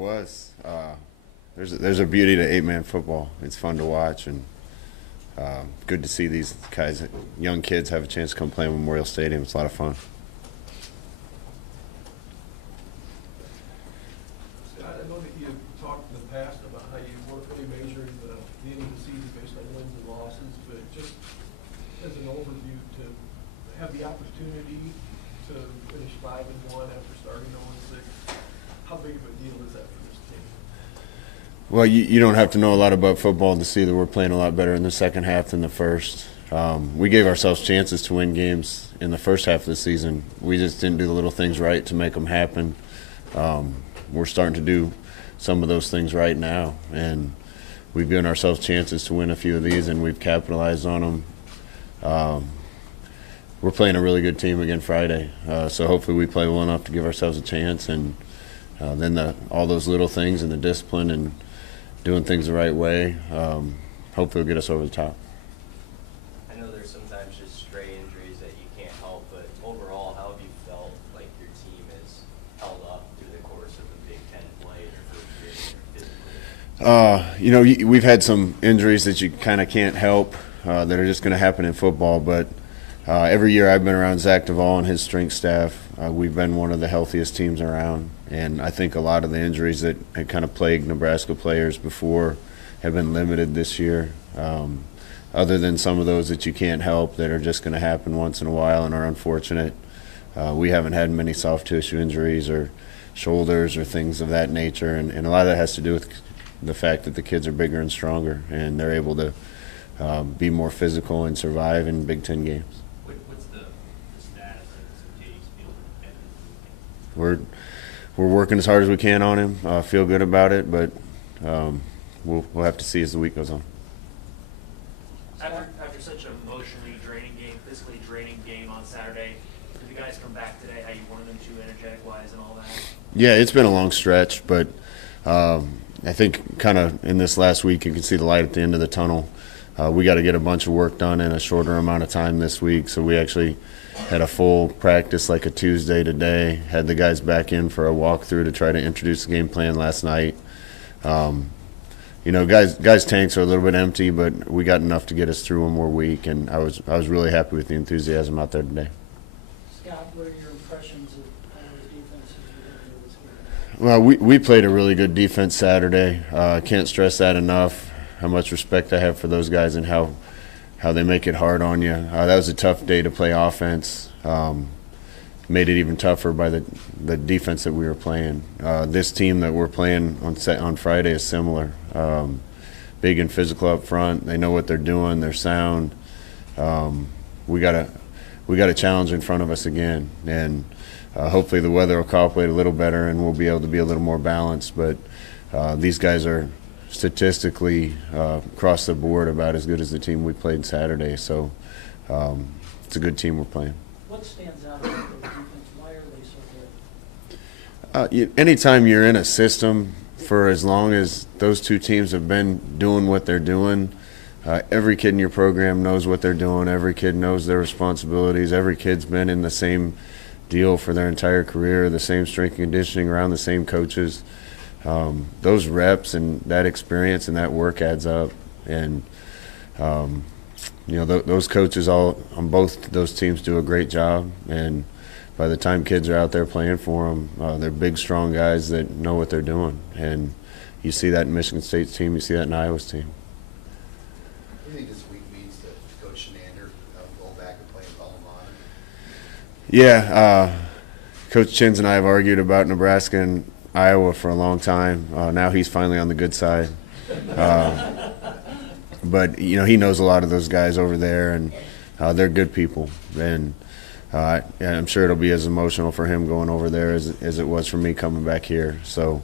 was. There's a beauty to eight-man football. It's fun to watch, and good to see these guys, young kids, have a chance to come play in Memorial Stadium. It's a lot of fun. Scott, I know that you've talked in the past about how you weren't really measuring the end of the season based on wins and losses, but just as an overview, to have the opportunity to finish 5-1 after starting 0-6, how big of a deal is that for this team? Well, you don't have to know a lot about football to see that we're playing a lot better in the second half than the first. We gave ourselves chances to win games in the first half of the season. We just didn't do the little things right to make them happen. We're starting to do some of those things right now, and we've given ourselves chances to win a few of these, and we've capitalized on them. We're playing a really good team again Friday, so hopefully we play well enough to give ourselves a chance, and then all those little things and the discipline and doing things the right way, hopefully will get us over the top. I know there's sometimes just stray injuries that you can't help, but overall, how have you felt like your team has held up through the course of the Big Ten play in your first year? We've had some injuries that you kind of can't help that are just going to happen in football, but every year I've been around Zach Duvall and his strength staff, we've been one of the healthiest teams around. And I think a lot of the injuries that had kind of plagued Nebraska players before have been limited this year. Other than some of those that you can't help that are just going to happen once in a while and are unfortunate, we haven't had many soft tissue injuries or shoulders or things of that nature. And a lot of that has to do with the fact that the kids are bigger and stronger and they're able to be more physical and survive in Big Ten games. What's the status of James Field? We're working as hard as we can on him. Feel good about it, but we'll have to see as the week goes on. After such an emotionally draining game, physically draining game on Saturday, did you guys come back today how you wanted them to, energetic-wise and all that? Yeah, it's been a long stretch, but I think kind of in this last week you can see the light at the end of the tunnel. We got to get a bunch of work done in a shorter amount of time this week, so we actually had a full practice like a Tuesday today, had the guys back in for a walkthrough to try to introduce the game plan last night. Guys' tanks are a little bit empty, but we got enough to get us through one more week, and I was really happy with the enthusiasm out there today. Scott, what are your impressions of Iowa's defense as we get into this game? Well, we played a really good defense Saturday. I can't stress that enough, how much respect I have for those guys and how they make it hard on you. That was a tough day to play offense. Made it even tougher by the defense that we were playing. This team that we're playing on Friday is similar. Big and physical up front. They know what they're doing. They're sound. We got a challenge in front of us again, and hopefully the weather will cooperate a little better and we'll be able to be a little more balanced. But these guys are statistically across the board about as good as the team we played Saturday. So it's a good team we're playing. What stands out about the defense? Why are they so good? Anytime you're in a system for as long as those two teams have been doing what they're doing, every kid in your program knows what they're doing. Every kid knows their responsibilities. Every kid's been in the same deal for their entire career, the same strength and conditioning, around the same coaches. Those reps and that experience and that work adds up. And those coaches all on both those teams do a great job, and by the time kids are out there playing for them, they're big, strong guys that know what they're doing. And you see that in Michigan State's team, you see that in Iowa's team. What do you think this week means to Coach Shenander going back and playing alma mater? Yeah, Coach Chins and I have argued about Nebraska and Iowa for a long time. Now he's finally on the good side. But, he knows a lot of those guys over there, and they're good people. And I'm sure it'll be as emotional for him going over there as it was for me coming back here. So,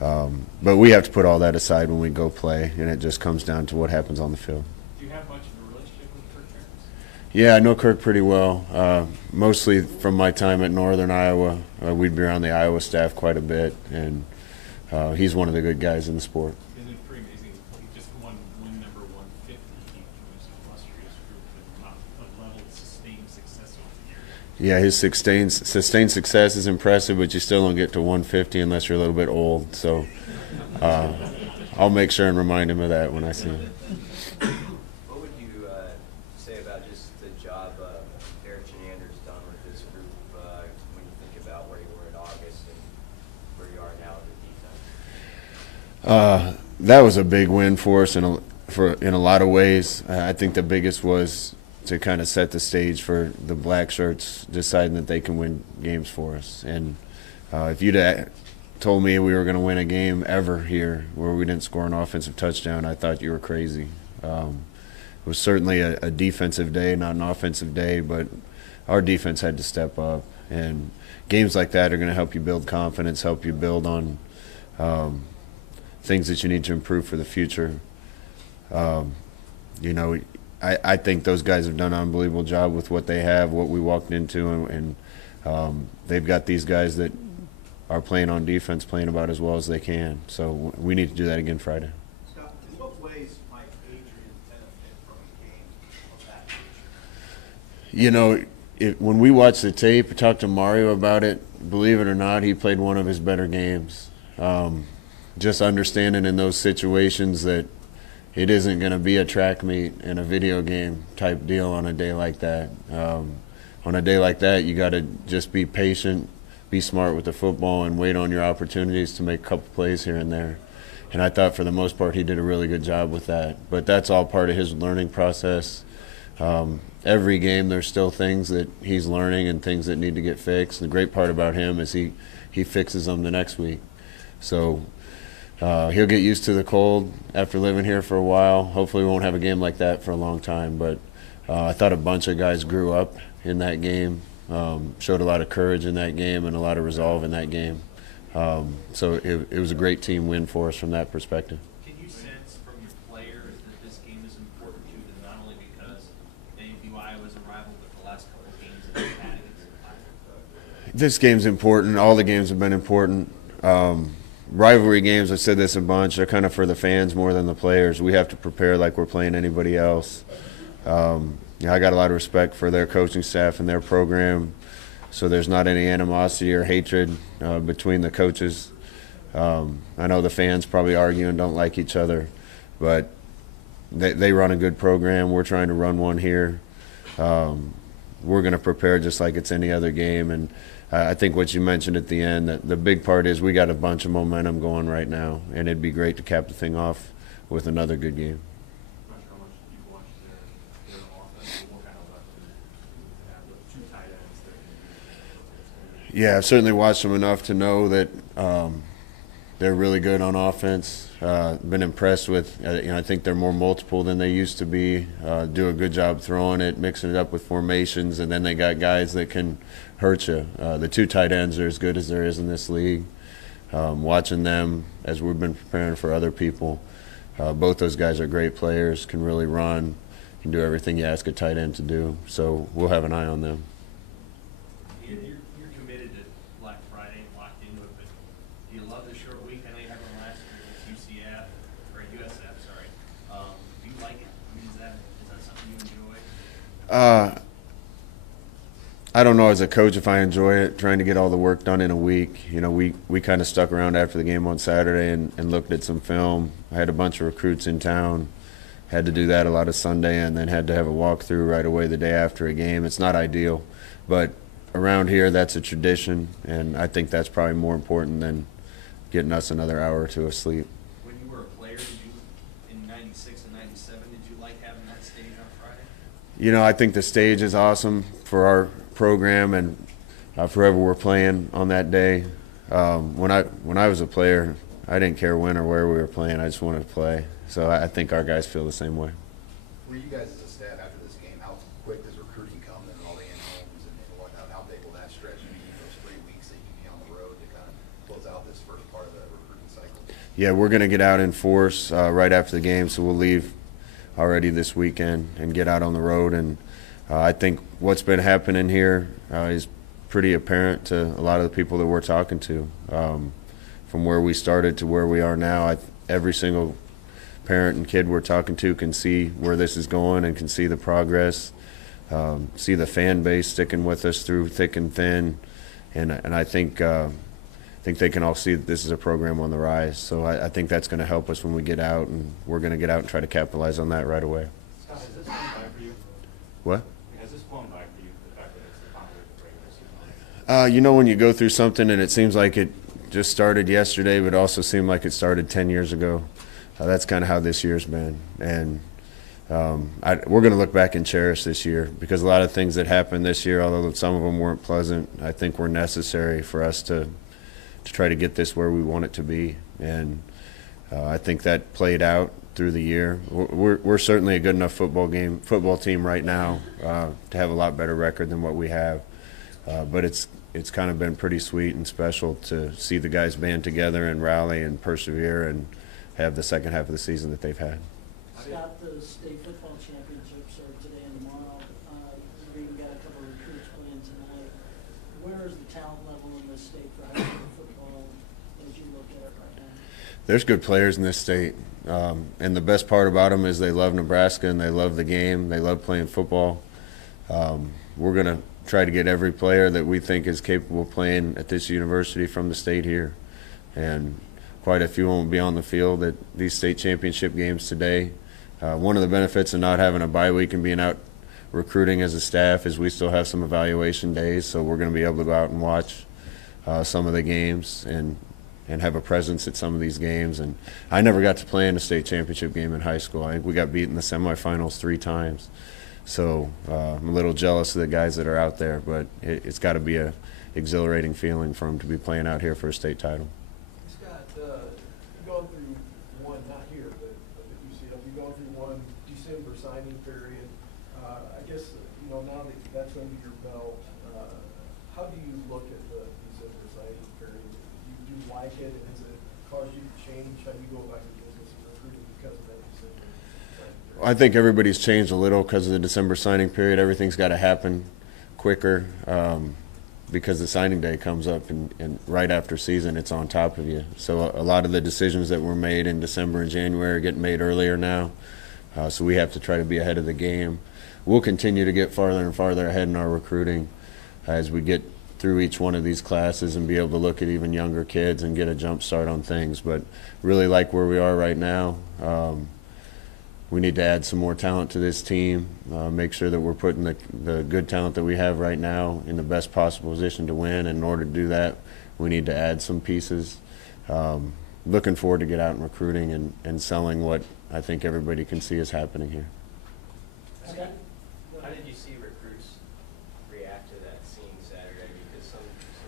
but we have to put all that aside when we go play, and it just comes down to what happens on the field. Do you have much of a relationship with Kirk Ferentz? Yeah, I know Kirk pretty well, mostly from my time at Northern Iowa. We'd be around the Iowa staff quite a bit, and he's one of the good guys in the sport. Isn't it pretty amazing? He just won number 150 from this illustrious group, but not a level of sustained success over the years. Yeah, his sustained success is impressive, but you still don't get to 150 unless you're a little bit old. So I'll make sure and remind him of that when I see him. What would you say about just the job Eric Chenander's done with this group when you think about where you were in August and where you are now with the defense? That was a big win for us in a lot of ways. I think the biggest was to kind of set the stage for the black shirts deciding that they can win games for us. And if you'd told me we were going to win a game ever here where we didn't score an offensive touchdown, I thought you were crazy. It was certainly a defensive day, not an offensive day, but our defense had to step up. And games like that are going to help you build confidence, help you build on things that you need to improve for the future. You know, I think those guys have done an unbelievable job with what they have, what we walked into, and they've got these guys that are playing on defense, playing about as well as they can. So we need to do that again Friday. Scott, in what ways might Adrian benefit from a game of that nature? You know, when we watch the tape, talk to Mario about it, believe it or not, he played one of his better games. Just understanding in those situations that it isn't going to be a track meet and a video game type deal on a day like that. On a day like that, you got to just be patient, be smart with the football, and wait on your opportunities to make a couple plays here and there. And I thought for the most part he did a really good job with that. But that's all part of his learning process. Every game there's still things that he's learning and things that need to get fixed. The great part about him is he fixes them the next week. So he'll get used to the cold after living here for a while. Hopefully we won't have a game like that for a long time. But I thought a bunch of guys grew up in that game, showed a lot of courage in that game and a lot of resolve in that game. So it was a great team win for us from that perspective. Can you sense from your players that this game is important to them, not only because they view Iowa as a rival, but the last couple of games that they've had against Iowa? This game's important. All the games have been important. Rivalry games, I've said this a bunch, they're kind of for the fans more than the players. We have to prepare like we're playing anybody else. I got a lot of respect for their coaching staff and their program, so there's not any animosity or hatred between the coaches. I know the fans probably argue and don't like each other, but they run a good program. We're trying to run one here. We're going to prepare just like it's any other game, and I think what you mentioned at the end, that the big part is we got a bunch of momentum going right now, and it'd be great to cap the thing off with another good game. I'm not sure how much you've watched their offense, but what kind of weapons they have with two tight ends that can do. Yeah, I've certainly watched them enough to know that they're really good on offense. Been impressed with, I think they're more multiple than they used to be. Do a good job throwing it, mixing it up with formations, and then they got guys that can hurt you. The two tight ends are as good as there is in this league. Watching them as we've been preparing for other people, both those guys are great players, can really run, can do everything you ask a tight end to do. So we'll have an eye on them. You're committed to Black Friday and locked into it, but do you love the short week? I know you had one last year against USF, sorry. Do you like it? I mean, is that something you enjoy? I don't know as a coach if I enjoy it, trying to get all the work done in a week. You know, we kind of stuck around after the game on Saturday and looked at some film. I had a bunch of recruits in town, had to do that a lot of Sunday, and then had to have a walkthrough right away the day after a game. It's not ideal, but around here that's a tradition, and I think that's probably more important than getting us another hour or two of sleep. When you were a player, in 96 and 97, did you like having that stage on Friday? You know, I think the stage is awesome for our program and for whoever we're playing on that day. When I was a player, I didn't care when or where we were playing. I just wanted to play. So I think our guys feel the same way. For you guys as a staff after this game, how quick does recruiting come and all the in-homes and whatnot? How big will that stretch be in those 3 weeks that you can be on the road to kind of close out this first part of the recruiting cycle? Yeah, we're going to get out in force right after the game, so we'll leave already this weekend and get out on the road. And I think what's been happening here is pretty apparent to a lot of the people that we're talking to. From where we started to where we are now, every single parent and kid we're talking to can see where this is going and can see the progress. see the fan base sticking with us through thick and thin, and I think they can all see that this is a program on the rise. So I think that's going to help us when we get out, and we're going to get out and try to capitalize on that right away. Scott, has this flown by for you? What? Has this flown by for you, the fact that it's the final week of the regular season? You know, when you go through something and it seems like it just started yesterday, but also seemed like it started 10 years ago, that's kind of how this year's been. And we're going to look back and cherish this year, because a lot of things that happened this year, although some of them weren't pleasant, I think were necessary for us to try to get this where we want it to be. And I think that played out through the year. We're certainly a good enough football team right now to have a lot better record than what we have. But it's kind of been pretty sweet and special to see the guys band together and rally and persevere and have the second half of the season that they've had. Scott, the state football championships are today and tomorrow. We even got a couple of recruits playing tonight. Where is the talent level in this state for high school football as you look at it right now? There's good players in this state, and the best part about them is they love Nebraska and they love the game. They love playing football. We're going to try to get every player that we think is capable of playing at this university from the state here, and quite a few will be on the field at these state championship games today. One of the benefits of not having a bye week and being out recruiting as a staff is we still have some evaluation days, so we're going to be able to go out and watch some of the games and have a presence at some of these games. And I never got to play in a state championship game in high school. I think we got beat in the semifinals 3 times. So I'm a little jealous of the guys that are out there, but it's got to be a exhilarating feeling for them to be playing out here for a state title. Scott, you've gone through one, not here, but at UCF, you've gone through one December signing period. I guess, now that that's under your belt, how do you look at the December signing period? Do you like it, and has it caused you to change how you go about your business and recruiting because of that December signing period? I think everybody's changed a little because of the December signing period. Everything's got to happen quicker because the signing day comes up and right after season it's on top of you. So a lot of the decisions that were made in December and January are getting made earlier now. So we have to try to be ahead of the game. We'll continue to get farther and farther ahead in our recruiting as we get through each one of these classes and be able to look at even younger kids and get a jump start on things. But really like where we are right now. We need to add some more talent to this team, make sure that we're putting the good talent that we have right now in the best possible position to win. And in order to do that, we need to add some pieces. Looking forward to get out and recruiting and selling what I think everybody can see is happening here. Scott? How did you see recruits react to that scene Saturday? Because some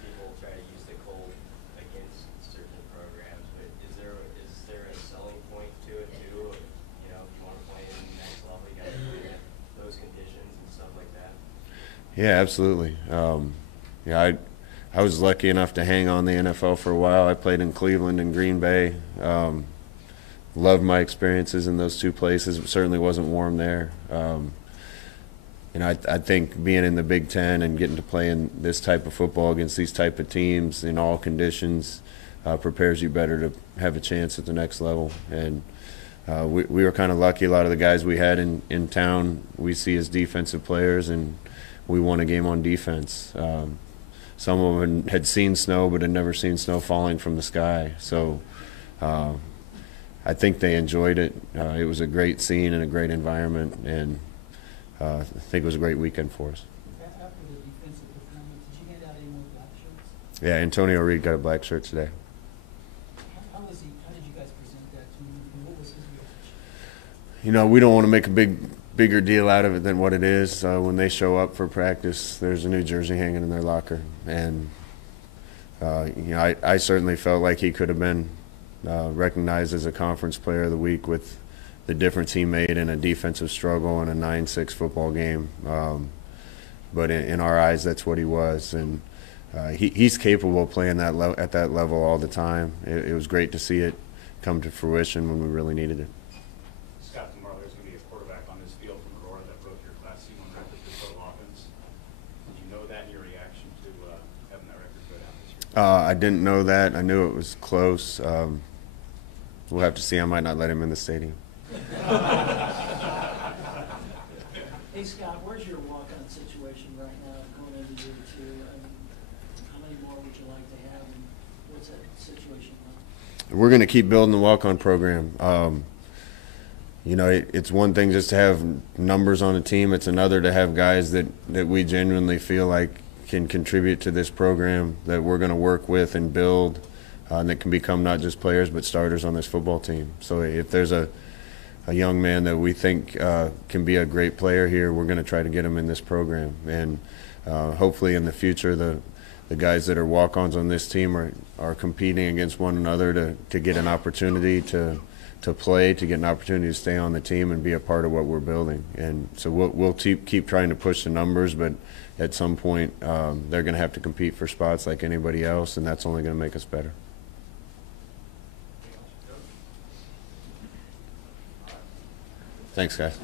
people try to use the cold against certain programs, but is there a selling point to it too? If you want to play in the next level, you got to play at those conditions and stuff like that. Yeah, absolutely. I was lucky enough to hang on the NFL for a while. I played in Cleveland and Green Bay. Loved my experiences in those 2 places. It certainly wasn't warm there. I think being in the Big Ten and getting to play in this type of football against these type of teams in all conditions prepares you better to have a chance at the next level. And we were kind of lucky. A lot of the guys we had in town we see as defensive players, and we won a game on defense. Some of them had seen snow but had never seen snow falling from the sky. So I think they enjoyed it. It was a great scene and a great environment, and I think it was a great weekend for us. After the defensive performance, did you hand out any more black shirts? Yeah, Antonio Reed got a black shirt today. How did you guys present that to him, and what was his reaction? We don't want to make a bigger deal out of it than what it is. When they show up for practice, there's a new jersey hanging in their locker, and I certainly felt like he could have been recognized as a conference player of the week with the difference he made in a defensive struggle in a 9-6 football game. But in our eyes, that's what he was, and he's capable of playing at that level all the time. It was great to see it come to fruition when we really needed it. Scott, tomorrow there's going to be a quarterback on this field from Aurora that broke your Class C1 record for total offense. Did you know that in your reaction to having that record go down this year? I didn't know that. I knew it was close. We'll have to see. I might not let him in the stadium. Hey, Scott, where's your walk what's that situation like? We're going to keep building the walk-on program. You know, it's one thing just to have numbers on a team. It's another to have guys that we genuinely feel like can contribute to this program, that we're going to work with and build, and that can become not just players but starters on this football team. So if there's a young man that we think can be a great player here, we're going to try to get him in this program. And hopefully in the future, the guys that are walk-ons on this team are competing against one another to get an opportunity to play, to get an opportunity to stay on the team and be a part of what we're building. And so we'll keep trying to push the numbers, but at some point they're going to have to compete for spots like anybody else, and that's only going to make us better. Thanks, guys.